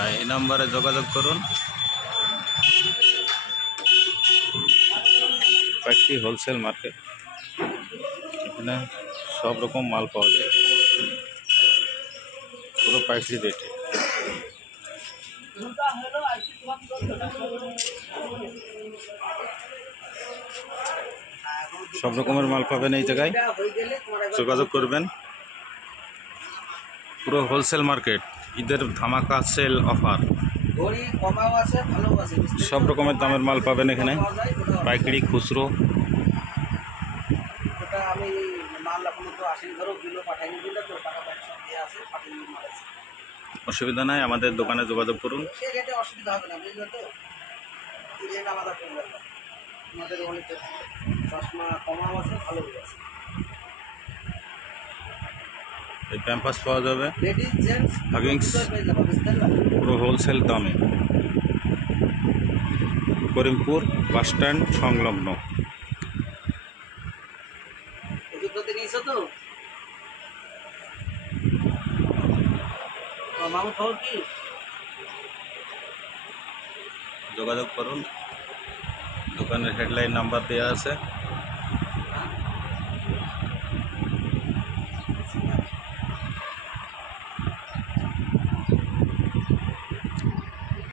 এই নম্বরে যোগাযোগ করুন। পাইকারি হোলসেল মার্কেট, এখানে সব রকম মাল পাওয়া যায় পুরো পাইকারি রেটে। সব রকমের মাল পাবেন এই জায়গায়, যোগাযোগ করবেন। পুরো হোলসেল মার্কেট, ঈদের ধামাকা সেল অফার, সব রকমের দামের মাল পাবেন এখানে, পাইকারি খুচরো। অসুবিধা নাই, আমাদের দোকানে যোগাযোগ করুন। এই প্যাম্পাস পাওয়া যাবে হাগিংস পুরো হোলসেল দামে, করিমপুর বাস স্ট্যান্ড সংলগ্ন। যোগাযোগ করুন, দোকানের হেডলাইন নাম্বার দেওয়া আছে।